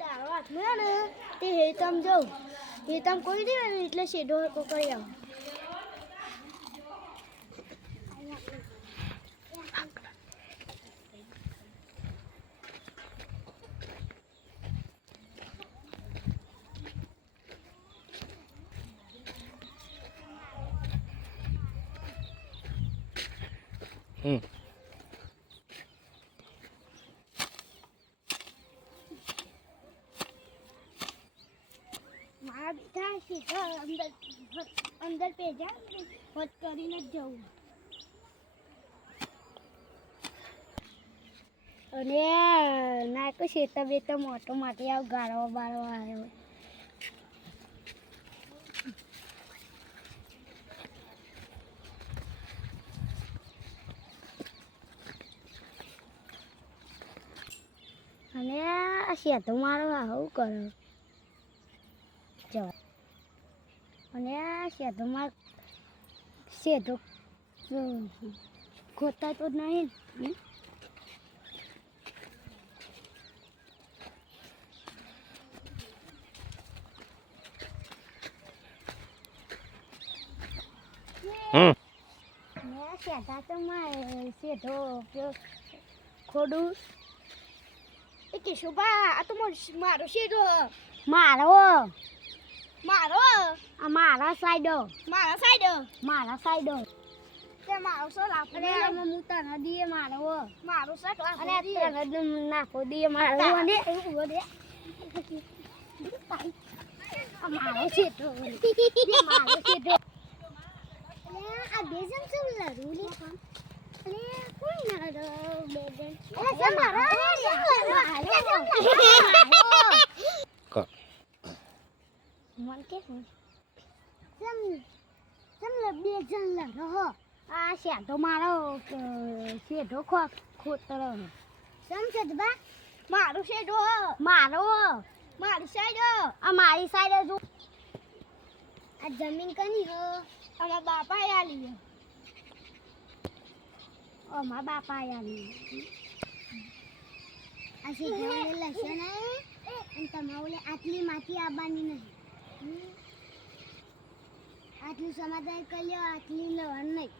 દારો હાથમાં ને તે હેતમ જવું હેતમ કોઈ દે ને એટલે શેડો હરકો કરી આવું. મારા બેટા સીધા અંદર પેજા હોત કરીને જ જવું. અને ના કોઈ શેતા બેતા મોટો માટે આવ ગાળવા બાળવા આવ્યો. અને આ શેતો મારો આવું કરો જવા. અને આ શેતોમાં શેતો ખોતા તો નહીં. શેતા તો શેઠો ખોડું એ કેશુભા આ તો મારો શેઠો મારો મારો આ મારા સાઈડો તે મારો સો લાફો હું તને દીએ મારો શર્ટ અને તને નાખો દીએ મારો અને ઉભો દે આ મારો શેઠો આ બેજમ શું લડું લે અરે કોઈ ના રો બેજમ અરે મારા મન કે હું સમ બેજમ લડો આ શેઠો મારો શેઠો ખોતરો સમ શેઠબા મારો શેઠો મારી સાઈડ આ મારી સાઈડ જો આ જમીન કની હો અમારા બાપા આલી અમારા બાપા આલી આ શેઠાને લસણ અને તમારે આટલી માટી આવવાની નહીં. આટલું સમાધાન કરી લો આટલી લવણ નહીં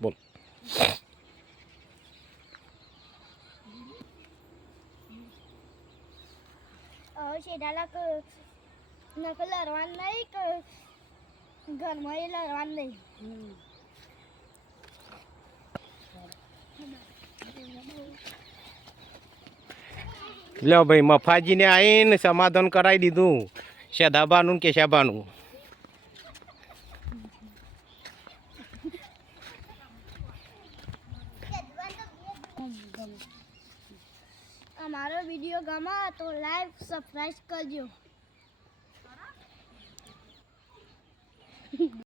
બોલ. શેઠાલા નકલ લડવાનું નહીં કે ઘરમાં એ લડવાનું નહીં. લ્યો ભાઈ મફાજીને આવીને સમાધાન કરાવી દીધું શેધાબાનું કે કેશાબાનું. અમારો વિડીયો ગમે તો લાઈક સબસ્ક્રાઇબ કરજો.